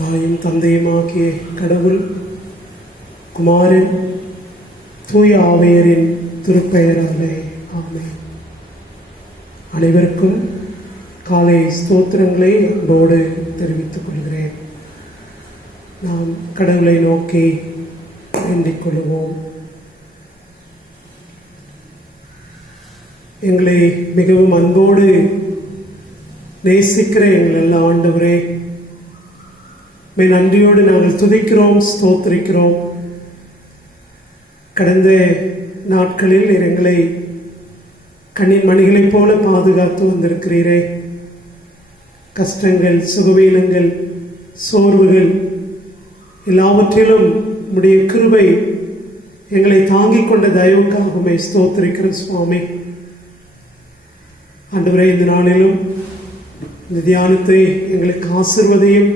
தாயும் தந்தையுமாகிய கடவுள், குமாரன், தூய ஆவியரின் திருப்பெயராலே ஆமென். அனைவருக்கும் காலை ஸ்தோத்திரங்களை அன்போடு தெரிவித்துக் கொள்கிறேன். நாம் கடவுளை நோக்கி வேண்டிக் கொள்வோம். எங்களை மிகவும் அன்போடு நேசிக்கிற எங்கள் நல்ல ஆண்டவரே, நன்றியோடு நாங்கள் துதிக்கிறோம், ஸ்தோத்திரிக்கிறோம். கடந்த நாட்களில் எங்களை கண்ணின் மணிகளைப் போல பாதுகாத்து வந்திருக்கிறீரே. கஷ்டங்கள், சுகவீனங்கள், சோர்வுகள் எல்லாவற்றிலும் உம்முடைய கிருபை எங்களை தாங்கிக் கொண்ட தயவுக்காகவே ஸ்தோத்திரிக்கிற சுவாமி. ஆண்டவரே, இந்த நாளிலும் இந்த தியானத்தை எங்களுக்கு ஆசீர்வதியும்.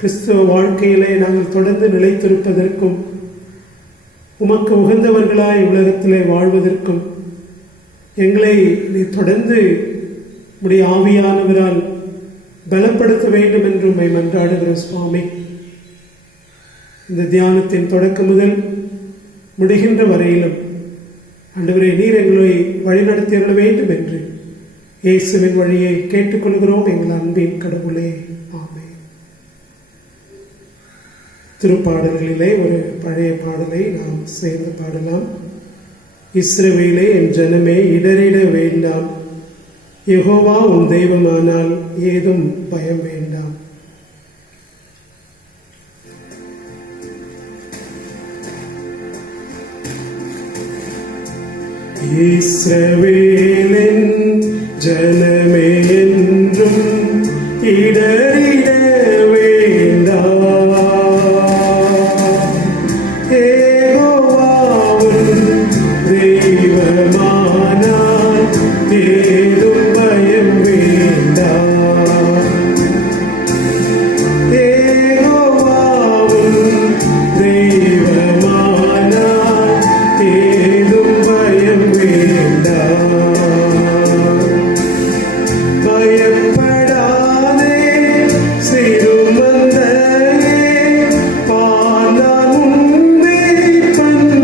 கிறிஸ்தவ வாழ்க்கையிலே நாங்கள் தொடர்ந்து நிலைத்திருப்பதற்கும், உமக்கு உகந்தவர்களாய் உலகத்திலே வாழ்வதற்கும் எங்களை நீ தொடர்ந்து உம்முடைய ஆவியானவரால் பலப்படுத்த வேண்டும் என்று உம்மை மன்றாடுகிற சுவாமி. இந்த தியானத்தின் தொடக்கம் முதல் முடிகின்ற வரையிலும் ஆண்டவரே, நீர் எங்களை வழிநடத்திட வேண்டும் என்று இயேசுவின் வழியை கேட்டுக்கொள்கிறோம் எங்கள் அன்பின் கடவுளே, ஆமென். திருப்பாடல்களிலே ஒரு பழைய பாடலை நாம் சேர்ந்து பாடலாம். இஸ்ரவேலே, என் ஜனமே, இடறிட வேண்டாம், யெகோவா உன் தெய்வமானால் ஏதும் பயம் வேண்டாம். இஸ்ரவேலின் ஜனமே, என்றும் இடறிட வேண்டாம், யெகோவாவும் தெய்வமானால் ஏதும் பயம் வேண்டாம். யெகோவாவும் தெய்வமானால் ஏதும் பயம் வேண்டாம். பயப்படாதே சிறுமந்தையே, பாலான் உன் மேய்ப்பன்.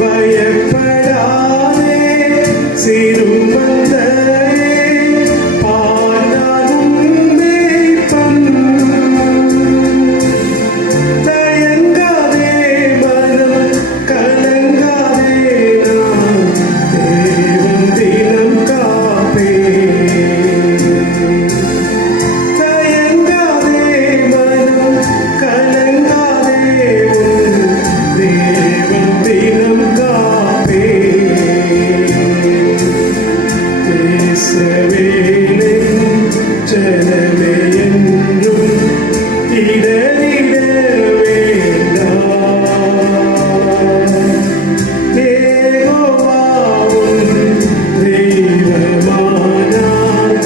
பயப்படாதே சிறுமந்தையே, பாலான் உன் மேய்ப்பன். தயங்காதே மனம், கலங்காதே நான், தேவன் தினம் காப்பேன். தயங்காதே மனம், கலங்காதே உன், தேவன் தினம் காப்பேன். இஸ்ரவேலின் ஜனமே, என்றும் இடறிட வேண்டாம், யெகோவாவும் தெய்வமானால்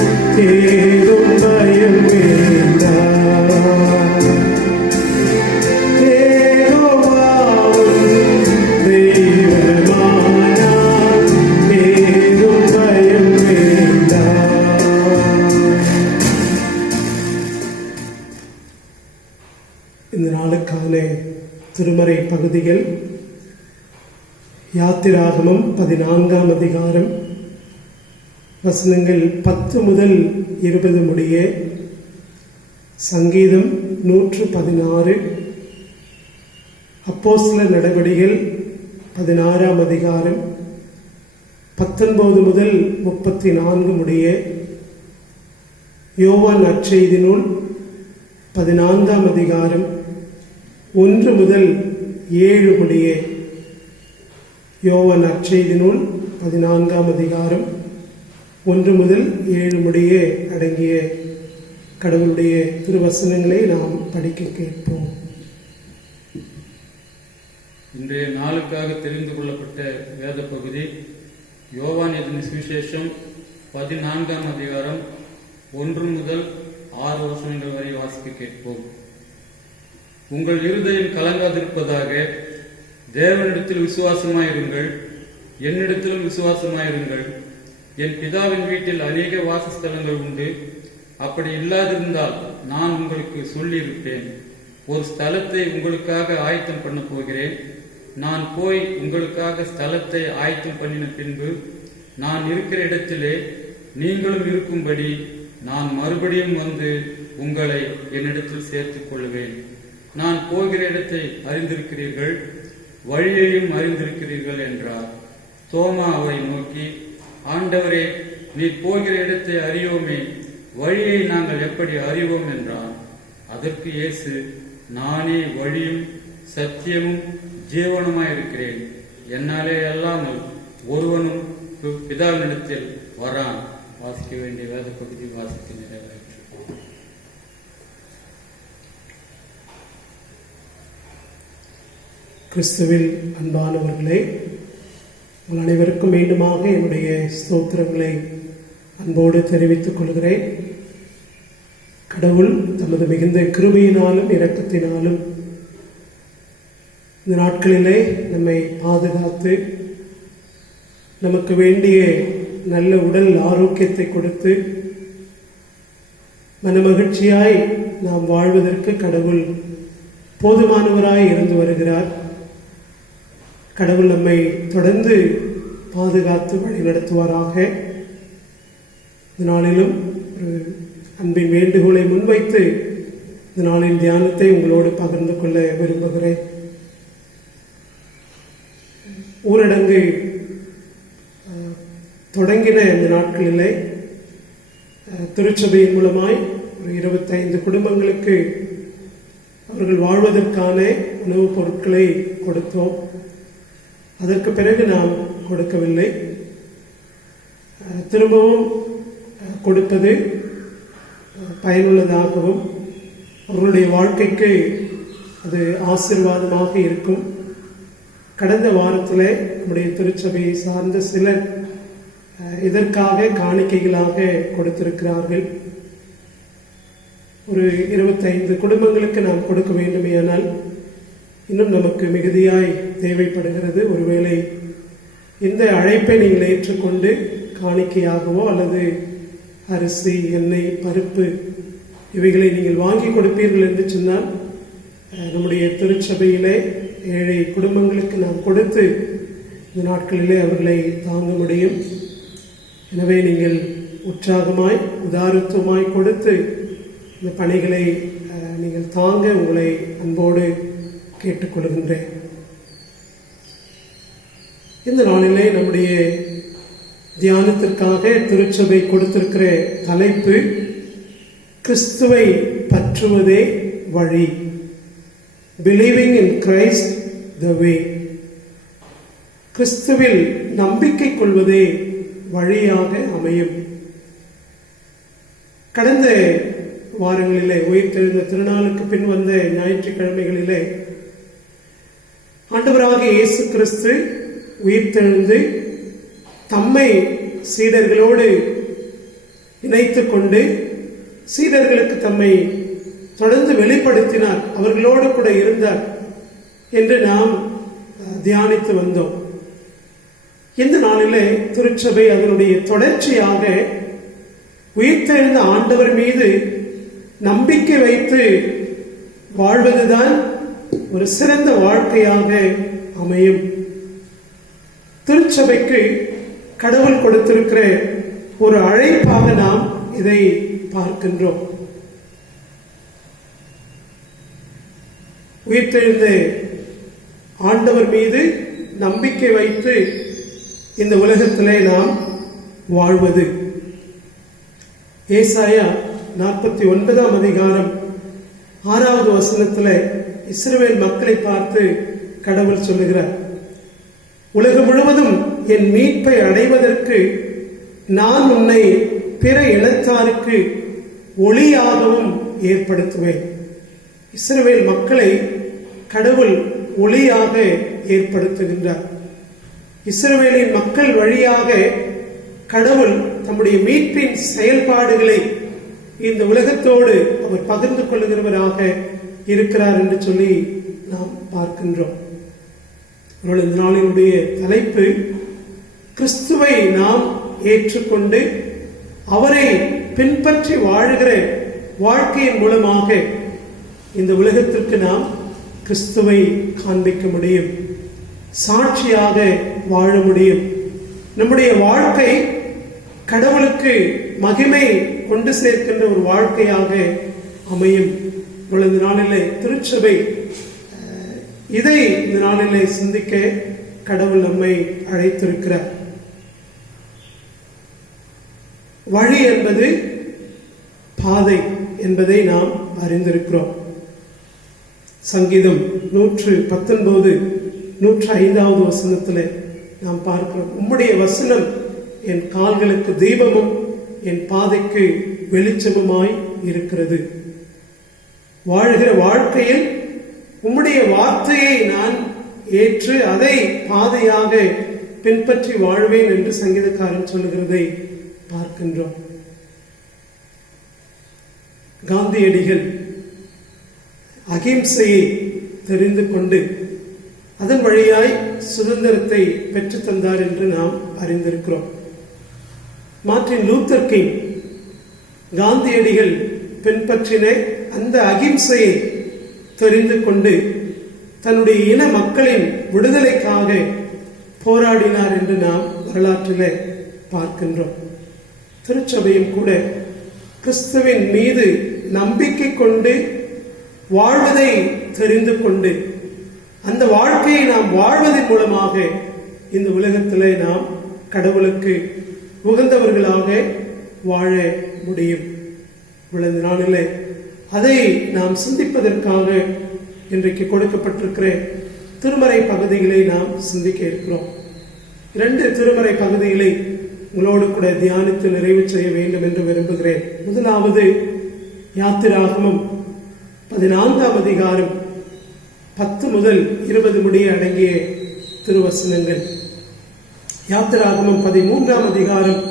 ஏதும் பயம் வேண்டாம். யெகோவாவும் தெய்வமானால் ஏதும் பயம் வேண்டாம். இந்த நாளுக்கான திருமறை பகுதிகள் யாத்திராகமம் 14ஆம் அதிகாரம் வசனங்கள் 10 முதல் 20 முடிய, சங்கீதம் 116, அப்போஸ்தலர் நடவடிக்கைகள் 16ஆம் அதிகாரம் 19 முதல் 34 முடிய, யோவான் நற்செய்தி நூல் 14ஆம் அதிகாரம் 1 முதல் 7 முடிய. யோவான் நற்செய்தி நூல் 14ஆம் அதிகாரம் 1 முதல் 7 முடிய அடங்கிய கடவுளுடைய திருவசனங்களை நாம் படிக்க கேட்போம். இன்றைய நாளுக்காக தெரிந்து கொள்ளப்பட்ட வேத பகுதி யோவான் எழுதின சுவிசேஷம் 14ஆம் அதிகாரம் 1 முதல் 6 வசனங்கள் வரை வாசிக்க கேட்போம். உங்கள் இருதயம் கலங்காதிருப்பதாக, தேவனிடத்தில் விசுவாசமாயிருங்கள், என்னிடத்திலும் விசுவாசமாயிருங்கள். என் பிதாவின் வீட்டில் அநேக வாசஸ்தலங்கள் உண்டு. அப்படி இல்லாதிருந்தால் நான் உங்களுக்கு சொல்லியிருப்பேன். ஒரு ஸ்தலத்தை உங்களுக்காக ஆயத்தம் பண்ண போகிறேன். நான் போய் உங்களுக்காக ஸ்தலத்தை ஆயத்தம் பண்ணின பின்பு நான் இருக்கிற இடத்திலே நீங்களும் இருக்கும்படி நான் மறுபடியும் வந்து உங்களை என்னிடத்தில் சேர்த்துக் கொள்வேன். நான் போகிற இடத்தை அறிந்திருக்கிறீர்கள், வழியையும் அறிந்திருக்கிறீர்கள் என்றார். தோமா அவரை நோக்கி, ஆண்டவரே, நீ போகிற இடத்தை அறியோமே, வழியை நாங்கள் எப்படி அறிவோம் என்றார். அதற்கு இயேசு, நானே வழியும் சத்தியமும் ஜீவனுமாயிருக்கிறேன். என்னாலே அல்லாமல் ஒருவனும் பிதாவினிடத்தில் வரான். வாசிக்க வேண்டிய வேத பகுதி வாசித்து நிறைவேற்று. கிறிஸ்துவில் அன்பானவர்களே, உங்கள் அனைவருக்கும் மீண்டுமாக என்னுடைய ஸ்தோத்திரங்களை அன்போடு தெரிவித்துக் கொள்கிறேன். கடவுள் தமது மிகுந்த கிருபையினாலும் இரக்கத்தினாலும் இந்த நாட்களிலே நம்மை பாதுகாத்து நமக்கு வேண்டிய நல்ல உடல் ஆரோக்கியத்தை கொடுத்து மனமகிழ்ச்சியாய் நாம் வாழ்வதற்கு கடவுள் போதுமானவராய் இருந்து வருகிறார். கடவுள் நம்மை தொடர்ந்து பாதுகாத்து வழி நடத்துவாராக. இந்த நாளிலும் ஒரு அன்பின் வேண்டுகோளை முன்வைத்து இந்த நாளின் தியானத்தை உங்களோடு பகிர்ந்து கொள்ள விரும்புகிறேன். ஊரடங்கு தொடங்கின இந்த நாட்களிலே திருச்சபையின் மூலமாய் ஒரு 25 குடும்பங்களுக்கு அவர்கள் வாழ்வதற்கான உணவுப் பொருட்களை கொடுத்தோம். அதற்கு பிறகு நாம் கொடுக்கவில்லை. திரும்பவும் கொடுப்பது பயனுள்ளதாகவும் அவர்களுடைய வாழ்க்கைக்கு அது ஆசீர்வாதமாக இருக்கும். கடந்த வாரத்தில் நம்முடைய திருச்சபையை சார்ந்த சிலர் இதற்காக காணிக்கைகளாக கொடுத்திருக்கிறார்கள். ஒரு 25 குடும்பங்களுக்கு நாம் கொடுக்க வேண்டுமேயானால் இன்னும் நமக்கு மிகுதியாய் தேவைப்படுகிறது. ஒருவேளை இந்த அழைப்பை நீங்கள் ஏற்றுக்கொண்டு காணிக்கையாகவோ அல்லது அரிசி, எண்ணெய், பருப்பு இவைகளை நீங்கள் வாங்கி கொடுப்பீர்கள் என்று சொன்னால் நம்முடைய திருச்சபையிலே ஏழை குடும்பங்களுக்கு நாம் கொடுத்து இந்த நாட்களிலே அவர்களை தாங்க முடியும். எனவே நீங்கள் உற்சாகமாய் உதாரத்துவமாய் கொடுத்து இந்த பணிகளை நீங்கள் தாங்க உங்களை அன்போடு கேட்டுக்கொள்கின்றேன். இந்த நாளிலே நம்முடைய தியானத்திற்காக திருச்சபை கொடுத்திருக்கிற தலைப்பு கிறிஸ்துவை பற்றுவதே வழி. Believing in Christ the way. கிறிஸ்துவில் நம்பிக்கை கொள்வதே வழியாக அமையும். கடந்த வாரங்களிலே உயிர்த்தெழுந்த திருநாளுக்கு பின் வந்த ஞாயிற்றுக்கிழமைகளிலே ஆண்டவராக இயேசு கிறிஸ்து உயிர்த்தெழுந்து தம்மை சீடர்களோடு இணைத்துக் கொண்டு சீடர்களுக்கு தம்மை தொடர்ந்து வெளிப்படுத்தினார், அவர்களோடு கூட இருந்தார் என்று நாம் தியானித்து வந்தோம். இந்த நாளிலே திருச்சபை அதனுடைய தொடர்ச்சியாக உயிர்த்தெழுந்த ஆண்டவர் மீது நம்பிக்கை வைத்து வாழ்வதுதான் ஒரு சிறந்த வாழ்க்கையாக அமையும். திருச்சபைக்கு கடவுள் கொடுத்திருக்கிற ஒரு அழைப்பாக நாம் இதை பார்க்கின்றோம். உயிர்த்தெழுந்த ஆண்டவர் மீது நம்பிக்கை வைத்து இந்த உலகத்திலே நாம் வாழ்வது. ஏசாயா 49ஆம் அதிகாரம் 6வது வசனத்தில் இஸ்ரவேல் மக்களை பார்த்து கடவுள் சொல்லுகிறார், உலகம் முழுவதும் என் மீட்பை அடைவதற்கு நான் உன்னை பிற இனத்தாருக்கு ஒளியாகவும் ஏற்படுத்துவேன். இஸ்ரவேல் மக்களை கடவுள் ஒளியாக ஏற்படுத்துகின்றார். இஸ்ரவேலின் மக்கள் வழியாக கடவுள் தம்முடைய மீட்பின் செயல்பாடுகளை இந்த உலகத்தோடு அவர் பகிர்ந்து கொள்ளுகிறவராக இருக்கிறார் என்று சொல்லி நாம் பார்க்கின்றோம். இந்த நாளினுடைய தலைப்பு கிறிஸ்துவை நாம் ஏற்றுக்கொண்டு அவரை பின்பற்றி வாழுகிற வாழ்க்கையின் மூலமாக இந்த உலகத்திற்கு நாம் கிறிஸ்துவை காண்பிக்க முடியும், சாட்சியாக வாழ முடியும். நம்முடைய வாழ்க்கை கடவுளுக்கு மகிமை கொண்டு சேர்க்கின்ற ஒரு வாழ்க்கையாக அமையும். இந்த நாளிலே திருச்சபை இதை இந்த நாளிலே சிந்திக்க கடவுள் நம்மை அழைத்திருக்கிறார். வழி என்பது பாதை என்பதை நாம் அறிந்திருக்கிறோம். சங்கீதம் 119 105வது வசனத்தில் நாம் பார்க்கிறோம், உம்முடைய வசனம் என் கால்களுக்கு தீபமும் என் பாதைக்கு வெளிச்சமுமாய் இருக்கிறது. வாழ்கிற வாழ்க்கையில் உம்முடைய வார்த்தையை நான் ஏற்று அதை பாதையாக பின்பற்றி வாழ்வேன் என்று சங்கீதக்காரன் சொல்லுகிறதை பார்க்கின்றோம். காந்தியடிகள் அகிம்சையை தெரிந்து கொண்டு அதன் வழியாய் சுதந்திரத்தை பெற்று தந்தார் என்று நாம் அறிந்திருக்கிறோம். மார்ட்டின் லூத்தர் கிங் காந்தியடிகள் பின்பற்றின அந்த அகிம்சையை தெரிந்து கொண்டு தன்னுடைய இன மக்களின் விடுதலைக்காக போராடினார் என்று நாம் வரலாற்றில் பார்க்கின்றோம். திருச்சபையும் கூட கிறிஸ்துவின் மீது நம்பிக்கை கொண்டு வாழ்வதை தெரிந்து கொண்டு அந்த வாழ்க்கையை நாம் வாழ்வதன் மூலமாக இந்த உலகத்திலே நாம் கடவுளுக்கு உகந்தவர்களாக வாழ முடியும். இந்த நாளிலே அதை நாம் சிந்திப்பதற்காக இன்றைக்கு கொடுக்கப்பட்டிருக்கிற திருமறை பகுதிகளை நாம் சிந்திக்க இருக்கிறோம். 2 திருமறை பகுதிகளை உங்களோடு கூட தியானித்து நிறைவு செய்ய வேண்டும் என்று விரும்புகிறேன். முதலாவது யாத்திராகமம் 14ஆம் அதிகாரம் 10 முதல் 20 முடிய அடங்கிய திருவசனங்கள். யாத்திராகமம் 13ஆம் அதிகாரம்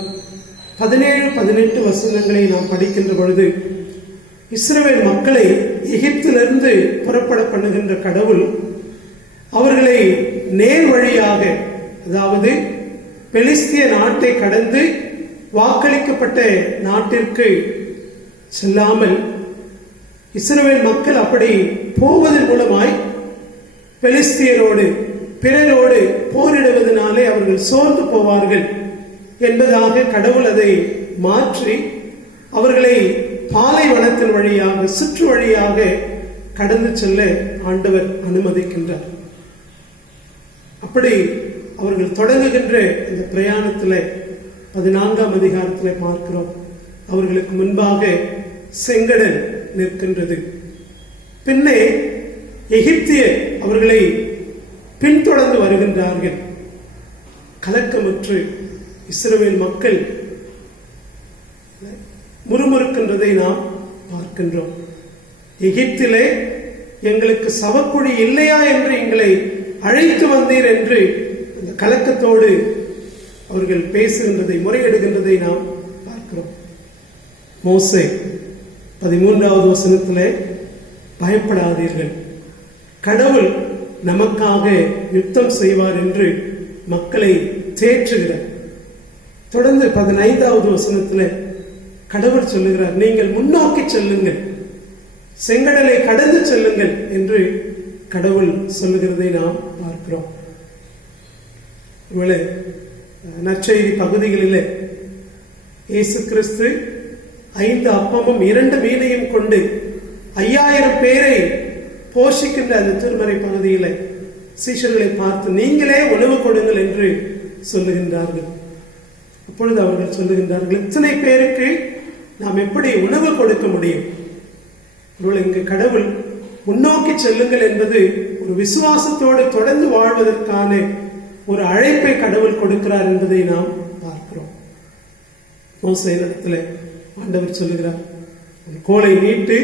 17-18 வசனங்களை நாம் படிக்கின்ற பொழுது, இஸ்ரவேல் மக்களை எகிப்திலிருந்து புறப்பட பண்ணுகின்ற கடவுள் அவர்களை நேர் வழியாக, அதாவது பெலிஸ்திய நாட்டை கடந்து வாக்களிக்கப்பட்ட நாட்டிற்கு செல்லாமல் இஸ்ரவேல் மக்கள் அப்படி போவதன் மூலமாய் பெலிஸ்தியரோடு பிறரோடு போரிடுவதனாலே அவர்கள் சோர்ந்து போவார்கள் என்பதாக கடவுள் அதை மாற்றி அவர்களை பாலைவனத்தின் வழியாக சுற்று வழியாக கடந்து செல்ல ஆண்டவர் அனுமதிக்கின்றார். அப்படி அவர்கள் தொடங்குகின்ற இந்த பிரயாணத்தில் 14ஆம் அதிகாரத்தில் பார்க்கிறோம், அவர்களுக்கு முன்பாக செங்கடல் நிற்கின்றது. பின்னே எகிப்தியர் அவர்களை பின்தொடர்ந்து வருகின்றார்கள். கலக்கமுற்று இஸ்ரவேல் மக்கள் முறுமுறுக்கின்றதை நாம் பார்க்கின்றோம். எகிப்திலே எங்களுக்கு சவக்குழி இல்லையா என்று எங்களை அழைத்து வந்தீர் என்று அந்த கலக்கத்தோடு அவர்கள் பேசுகின்றதை, முறையிடுகின்றதை நாம் பார்க்கிறோம். மோசே 13வது வசனத்திலே, பயப்படாதீர்கள், கடவுள் நமக்காக யுத்தம் செய்வார் என்று மக்களை தேற்றுகிறார். தொடர்ந்து 15வது வசனத்தில் கடவுள் சொல்லுகிறார், நீங்கள் முன்னோக்கி செல்லுங்கள், செங்கடலை கடந்து செல்லுங்கள் என்று கடவுள் சொல்லுகிறதை நாம் பார்க்கிறோம். இவளே நற்செய்தி பகுதிகளிலே இயேசு கிறிஸ்து 5 அப்பமும் 2 மீனையும் கொண்டு 5000 பேரை போஷிக்கின்ற அந்த திருமறை பகுதியில சீஷர்களை பார்த்து நீங்களே உணவு கொடுங்கள் என்று சொல்லுகின்றார்கள். அப்பொழுது அவர்கள் சொல்லுகின்றார்கள், இத்தனை பேருக்கு நாம் எப்படி உணவு கொடுக்க முடியும்? இங்கு கடவுள் முன்னோக்கி செல்லுங்கள் என்பது ஒரு விசுவாசத்தோடு தொடர்ந்து வாழ்வதற்கான ஒரு அழைப்பை கடவுள் கொடுக்கிறார் என்பதை நாம் பார்க்கிறோம். மோசேயினிடத்தில் ஆண்டவர் சொல்லுகிறார், கோலை நீட்டு,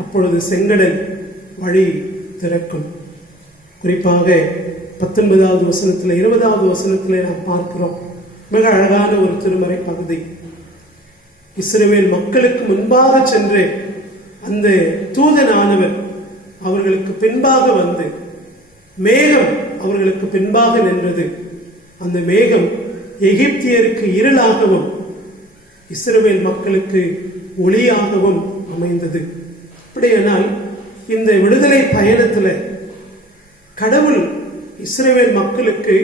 அப்பொழுது செங்கடல் வழி திறக்கும். குறிப்பாக 19வது வசனத்தில் 20வது வசனத்தில் நாம் பார்க்கிறோம், மிக அழகான ஒரு திருமறை பகுதி. இஸ்ரவேல் மக்களுக்கு முன்பாக சென்று அந்த தூதனானவர் அவர்களுக்கு பின்பாக வந்து மேகம் அவர்களுக்கு பின்பாக நின்றது. அந்த மேகம் எகிப்தியருக்கு இருளாகவும் இஸ்ரவேல் மக்களுக்கு ஒளியாகவும் அமைந்தது. அப்படியானால் இந்த விடுதலை பயணத்தில் கடவுள் இஸ்ரவேல் மக்களுக்கு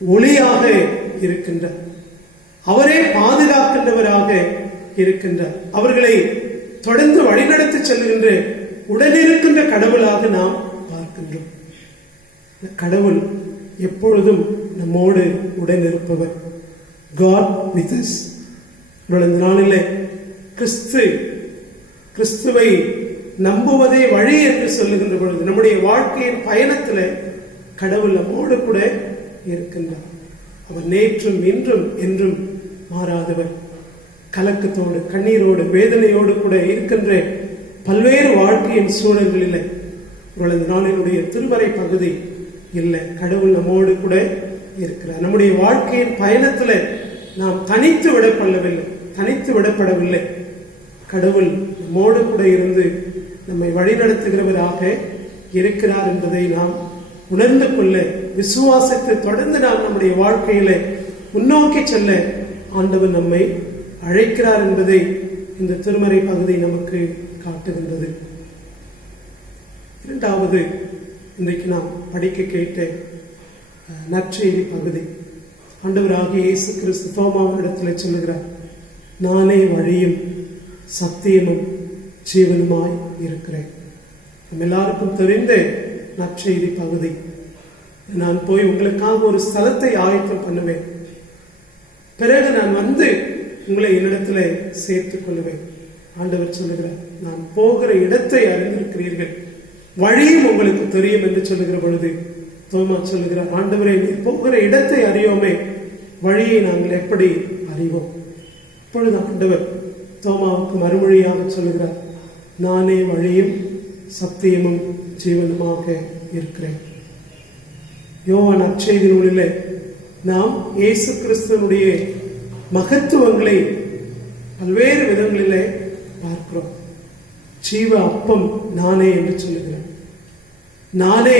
ஒளியாக இருக்கின்றார். அவரே பாதுகாக்கின்றவராக இருக்கின்றார். அவர்களை தொடர்ந்து வழிநடத்தி செல்கின்ற உடனிருக்கின்ற கடவுளாக நாம் பார்க்கின்றோம். கடவுள் எப்பொழுதும் நம்மோடு உடனிருப்பவர். God with us. இந்த நாளிலே கிறிஸ்துவை நம்புவதே வழி என்று சொல்லுகின்ற பொழுது நம்முடைய வாழ்க்கையின் பயணத்தில் கடவுள் நம்மோடு கூட இருக்கின்றார். அவர் நேற்றும் இன்றும் என்றும் மாறாதவர். கலக்கத்தோடு, கண்ணீரோடு, வேதனையோடு கூட இருக்கின்ற பல்வேறு வாழ்க்கையின் சூழல்களில் இந்த நாளினுடைய திருமறை பகுதி இல்லை. கடவுள் நம்மோடு கூட இருக்கிறார். நம்முடைய வாழ்க்கையின் பயணத்தில் நாம் தனித்து விடப்படவில்லை. கடவுள் நம்மோடு கூட இருந்து நம்மை வழிநடத்துகிறவராக இருக்கிறார் என்பதை நாம் உணர்ந்து கொள்ள, விசுவாசத்தை தொடர்ந்து நாம் நம்முடைய வாழ்க்கையில முன்னோக்கி செல்ல ஆண்டவர் நம்மை அழைக்கிறார் என்பதை இந்த திருமறை பகுதி நமக்கு காட்டுகின்றது. இரண்டாவது, இன்றைக்கு நாம் படிக்க கேட்ட நற்செய்தி பகுதி. ஆண்டவராகிய இயேசு கிறிஸ்து தோமாவினிடத்தில் சொல்லுகிறார், நானே வழியும் சத்தியமும் ஜீவனுமாய் இருக்கிறேன். நம்ம எல்லாருக்கும் தெரிந்த நற்செய்தி பகுதி. நான் போய் உங்களுக்காக ஒரு ஸ்தலத்தை ஆயத்தம் பண்ணுவேன், பிறகு நான் வந்து உங்களை என்னிடத்துல சேர்த்துக் கொள்ளுவேன். ஆண்டவர் சொல்லுகிறார், நான் போகிற இடத்தை அறிந்திருக்கிறீர்கள், வழியும் உங்களுக்கு தெரியும் என்று சொல்லுகிற பொழுது தோமா சொல்லுகிறார், ஆண்டவரே, நீ போகிற இடத்தை அறியோமே, வழியை நாங்கள் எப்படி அறிவோம்? இப்பொழுது ஆண்டவர் தோமாவுக்கு மறுமொழியாக சொல்லுகிறார், நானே வழியும் சத்தியமும் ஜீவனுமாக இருக்கிறேன். யோவான் நற்செய்தி நூலிலே நாம் இயேசு கிறிஸ்துவனுடைய மகத்துவங்களை பல்வேறு விதங்களிலே பார்க்கிறோம். ஜீவ அப்பம் நானே என்று சொல்லுகிறார். நானே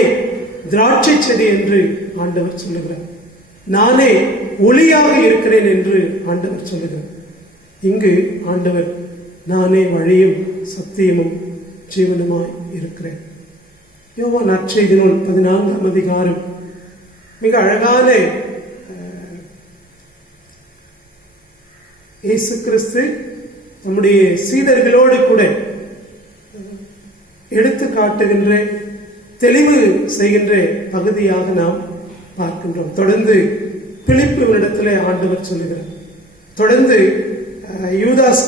திராட்சை செடி என்று ஆண்டவர் சொல்லுகிறார். நானே ஒளியாக இருக்கிறேன் என்று ஆண்டவர் சொல்லுகிறார். இங்கு ஆண்டவர் நானே வழியும் சத்தியமும் ஜீவனுமாய் இருக்கிறேன். யோவான் நற்செய்தி நூல் 14ஆம் அதிகாரம் மிக அழகான இயேசு கிறிஸ்து நம்முடைய சீடர்களோடு கூட எடுத்து காட்டுகின்ற, தெளிவு செய்கின்ற பகுதியாக நாம் பார்க்கின்றோம். தொடர்ந்து பிலிப்புவினிடத்திலே ஆண்டவர் சொல்லுகிறார். தொடர்ந்து யூதாஸ்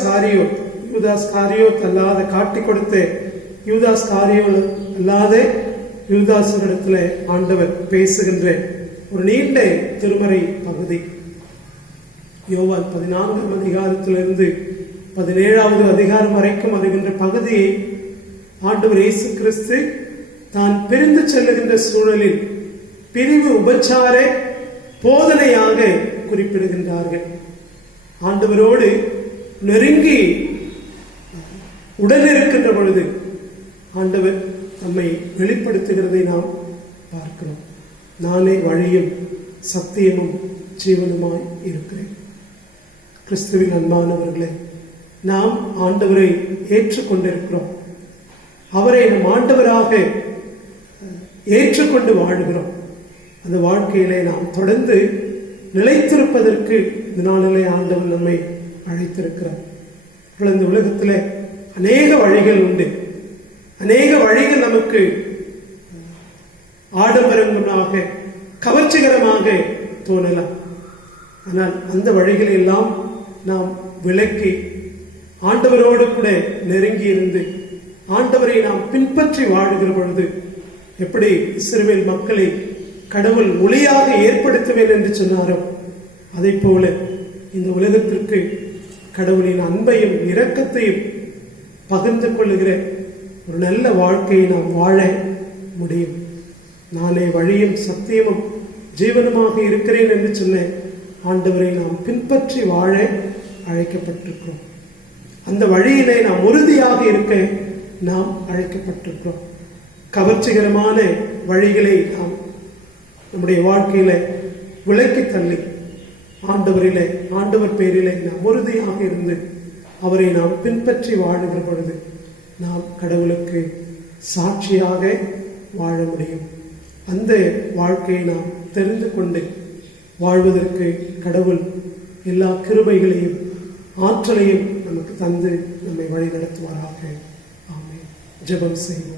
காரியோத் அல்லாத காட்டி கொடுத்த யூதாஸ் காரியோத் அல்லாத யூதாஸிடத்தில் ஆண்டவர் பேசுகின்ற ஒரு நீண்ட திருமறை பகுதி. யோவான் 14ஆம் அதிகாரத்திலிருந்து 17ஆவது அதிகாரம் வரைக்கும் வருகின்ற பகுதியை ஆண்டவர் இயேசு கிறிஸ்து தான் பிரிந்து செல்லுகின்ற சூழலில் பிரிவு உபச்சார போதனையாக குறிப்பிடுகின்றார்கள். ஆண்டவரோடு நெருங்கி உடனிருக்கின்ற பொழுது ஆண்டவர் நம்மை வெளிப்படுத்துகிறதை நாம் பார்க்கிறோம். நானே வழியும் சத்தியமும் ஜீவனுமாய் இருக்கிறேன். கிறிஸ்துவின் அன்பானவர்களே, நாம் ஆண்டவரை ஏற்றுக்கொண்டிருக்கிறோம். அவரை நம் ஆண்டவராக ஏற்றுக்கொண்டு வாழ்கிறோம். அந்த வாழ்க்கையிலே நாம் தொடர்ந்து நிலைத்திருப்பதற்கு இந்த நாளிலே ஆண்டவர் நம்மை அழைத்திருக்கிறார். இந்த உலகத்தில் அநேக வழிகள் உண்டு. அநேக வழிகள் நமக்கு ஆடம்பரங்களாக, கவர்ச்சிகரமாக தோணலாம். ஆனால் அந்த வழிகளை எல்லாம் நாம் விலக்கி ஆண்டவரோடு கூட நெருங்கி இருந்து ஆண்டவரை நாம் பின்பற்றி வாழுகிற பொழுது, எப்படி இஸ்ரவேல் மக்களை கடவுள் ஒளியாக ஏற்படுத்துவேன் என்று சொன்னாரோ, அதை போல இந்த உலகத்திற்கு கடவுளின் அன்பையும் இரக்கத்தையும் பகிர்ந்து கொள்ளுகிற ஒரு நல்ல வாழ்க்கையை நாம் வாழ முடியும். நானே வழியும் சத்தியமும் ஜீவனுமாக இருக்கிறேன் என்று சொன்ன ஆண்டவரை நாம் பின்பற்றி வாழ அழைக்கப்பட்டிருக்கிறோம். அந்த வழியிலே நாம் உறுதியாக இருக்க நாம் அழைக்கப்பட்டிருக்கிறோம். கவர்ச்சிகரமான வழிகளை நாம் நம்முடைய வாழ்க்கையில விலக்கி தள்ளி ஆண்டவர் பேரிலே நாம் உறுதியாக இருந்து அவரை நாம் பின்பற்றி வாழுகிற பொழுது நாம் கடவுளுக்கு சாட்சியாக வாழ முடியும். அந்த வாழ்க்கையை நாம் தெரிந்து கொண்டு வாழ்வதற்கு கடவுள் எல்லா கிருபைகளையும் ஆற்றலையும் நமக்கு தந்து நம்மை வழி நடத்துவாராக. ஆமென். ஜெபம் செய்வோம்.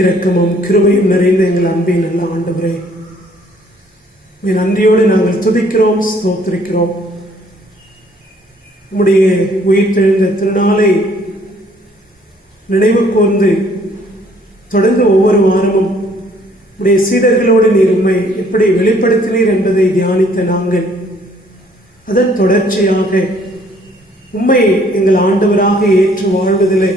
இரக்கமும் கிருபையும் நிறைந்த எங்கள் அன்பின் நல்ல ஆண்டவரே, நன்றியோடு நாங்கள் துதிக்கிறோம், ஸ்தோத்திரிக்கிறோம். உம்முடைய உயிர்த்தெழுந்த திருநாளை நினைவு கூர்ந்து தொடர்ந்து ஒவ்வொரு வாரமும் உடைய சீடர்களோடு நீர் உம்மை எப்படி வெளிப்படுத்தினீர் என்பதை தியானித்த நாங்கள் அதன் தொடர்ச்சியாக உம்மை எங்கள் ஆண்டவராக ஏற்று வாழ்வதிலே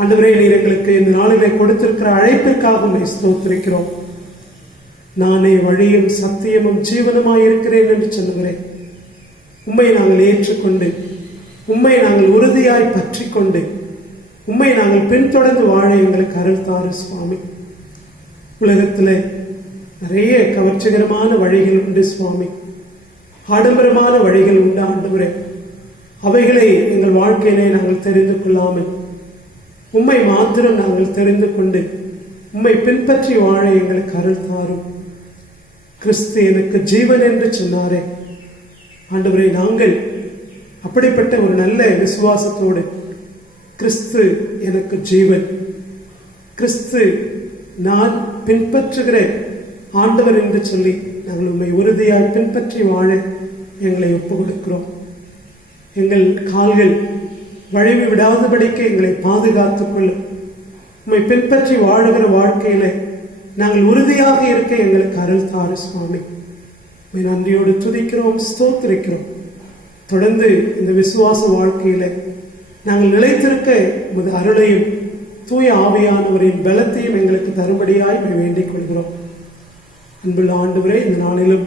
ஆண்டவரே நீர் எங்களுக்கு இந்த நாளிலே கொடுத்திருக்கிற அழைப்பிற்காக உம்மை ஸ்தோத்திரிக்கிறோம். நானே வழியும் சத்தியமும் ஜீவனுமாய் இருக்கிறேன் என்று சொல்லுகிறேன். உம்மை நாங்கள் ஏற்றுக்கொண்டு உம்மை நாங்கள் உறுதியாய் பற்றி கொண்டு உம்மை நாங்கள் பின்தொடர்ந்து வாழ எங்களுக்கு அருள் தாரு சுவாமி. உலகத்தில் நிறைய கவர்ச்சிகரமான வழிகள் உண்டு சுவாமி, ஆடம்பரமான வழிகள் உண்டு ஆண்டவரே. அவைகளை எங்கள் வாழ்க்கையிலே நாங்கள் தெரிந்து கொள்ளாமல் உம்மை மாத்திரம் நாங்கள் தெரிந்து கொண்டு உம்மை பின்பற்றி வாழ எங்களுக்கு அருள் தாரும். கிறிஸ்து எனக்கு ஜீவன் என்று சொன்னாரே ஆண்டவரே, நாங்கள் அப்படிப்பட்ட ஒரு நல்ல விசுவாசத்தோடு கிறிஸ்து எனக்கு ஜீவன், கிறிஸ்து நான் பின்பற்றுகிற ஆண்டவர் என்று சொல்லி நாங்கள் உண்மை உறுதியாக பின்பற்றி வாழ எங்களை ஒப்பு கொடுக்கிறோம். எங்கள் கால்கள் வழிவு விடாதபடிக்கு எங்களை பாதுகாத்துக் கொள்ளும். உண்மை பின்பற்றி வாழுகிற வாழ்க்கையில நாங்கள் உறுதியாக இருக்க எங்களுக்கு அருள் தாரு சுவாமி. நன்றியோடு துதிக்கிறோம், ஸ்தோத்திரிக்கிறோம். தொடர்ந்து இந்த விசுவாச வாழ்க்கையில நாங்கள் நிலைத்திருக்க உமது அருளையும் தூய ஆவியானவரின் பலத்தையும் எங்களுக்கு தரும்படியாய் வேண்டிக் கொள்கிறோம். அன்புள்ள ஆண்டவரே, இந்த நாளிலும்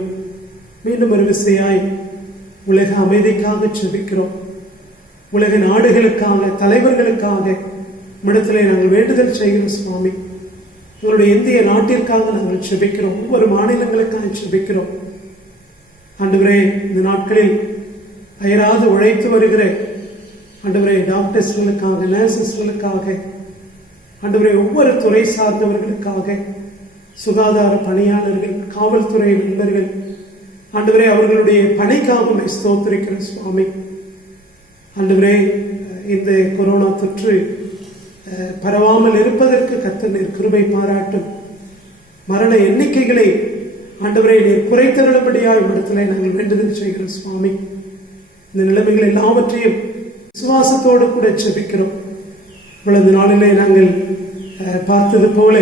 மீண்டும் ஒரு விசையாய் உலக அமைதிக்காக செபிக்கிறோம். உலக நாடுகளுக்காக, தலைவர்களுக்காக இடத்திலே நாங்கள் வேண்டுதல் செய்கிறோம் சுவாமி. எங்களுடைய இந்திய நாட்டிற்காக நாங்கள் செபிக்கிறோம். ஒவ்வொரு மாநிலங்களுக்காக செபிக்கிறோம். ஆண்டவரே, இந்த நாட்களில் அயராது உழைத்து வருகிற ஆண்டவரே டாக்டர்ஸ்களுக்காக, நர்சஸ்களுக்காக, ஆண்டவரே ஒவ்வொரு துறை சார்ந்தவர்களுக்காக, சுகாதார பணியாளர்கள், காவல்துறை நண்பர்கள், ஆண்டவரே அவர்களுடைய பணிக்காக ஸ்தோத்திரிக்கிற சுவாமி. ஆண்டவரே, இந்த கொரோனா தொற்று பரவாமல் இருப்பதற்கு கர்த்தர் கிருபை பாராட்டும். மரண எண்ணிக்கைகளை ஆண்டவரை நீர் குறைத்தருளபடியாய் இடத்திலே நாங்கள் வேண்டுதல் செய்கிறோம் சுவாமி. இந்த நிலைமைகள் எல்லாவற்றையும் விசுவாசத்தோடு கூட செபிக்கிறோம். இவ்வளவு நாளிலே நாங்கள் பார்த்தது போல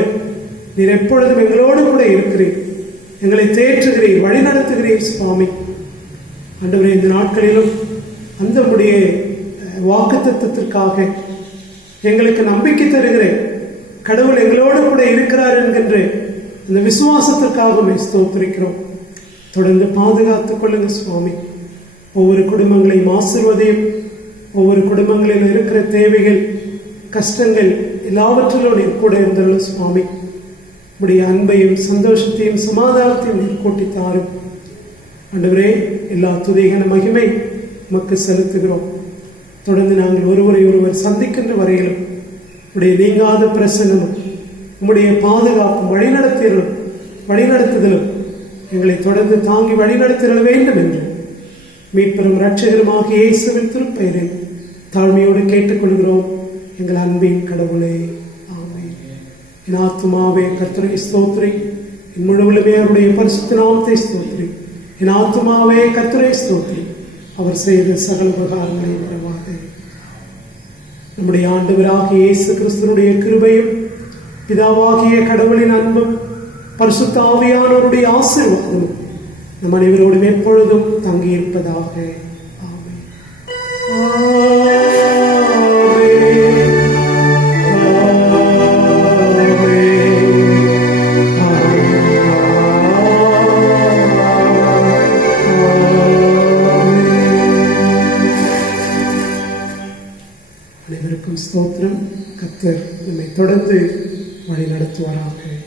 நீர் எப்பொழுதும் எங்களோடு கூட இருக்கிறீர், எங்களை தேற்றுகிறீர், வழி நடத்துகிறீர் சுவாமி. ஆண்டவரே, இந்த நாட்களிலும் அந்த உடைய வாக்குத்தத்தத்திற்காக எங்களுக்கு நம்பிக்கை தருகிறேன். கடவுள் எங்களோடு கூட இருக்கிறார் என்கின்ற இந்த விசுவாசத்திற்காக ஸ்தோத்திரிக்கிறோம். தொடர்ந்து பாதுகாத்துக் கொள்ளுங்க சுவாமி. ஒவ்வொரு குடும்பங்களையும் ஆசீர்வதியும். ஒவ்வொரு குடும்பங்களில் இருக்கிற தேவைகள், கஷ்டங்கள் எல்லாவற்றிலும் நீர் கூட இருந்துள்ள சுவாமி. உடைய அன்பையும் சந்தோஷத்தையும் சமாதானத்தையும் நீர் கூட்டித்தாரும். ஆண்டவரே, எல்லா துதிகன மகிமை உமக்கு செலுத்துகிறோம். தொடர்ந்து நாங்கள் ஒருவரை ஒருவர் சந்திக்கின்ற வரையிலும் உடைய நீங்காத பிரசன்னமும் உம்முடைய பாதுகாப்பும் வழிநடத்துதலும் எங்களை தொடர்ந்து தாங்கி வழிநடத்திட வேண்டும் என்று மீட்பெரும் இரட்சகருமாக இயேசுவின் திருப்பெயரில் தாழ்மையோடு கேட்டுக்கொள்கிறோம் எங்கள் அன்பின் கடவுளே, ஆமென். என் ஆத்துமாவே கர்த்தரை ஸ்தோத்திரி, என் முழுவதுமே அவருடைய பரிசுத்த நாமத்தை ஸ்தோத்திரி. என் ஆத்துமாவே கர்த்தரை ஸ்தோத்திரி, அவர் செய்த சகல உபகாரங்களை மறவாதே. நம்முடைய ஆண்டவராகிய இயேசு கிறிஸ்துவினுடைய கிருபையும் பிதாவாகிய கடவுளின் அன்பும் பரிசுத்த ஆவியானவருடைய ஆசீர்வாதமும் நம் அனைவரோடும் எப்பொழுதும் தங்கியிருப்பதாக. ஆமென். அனைவருக்கும் ஸ்தோத்திரம். கர்த்தர் நம்மை தொடர்ந்து வழிநடத்துவாராக.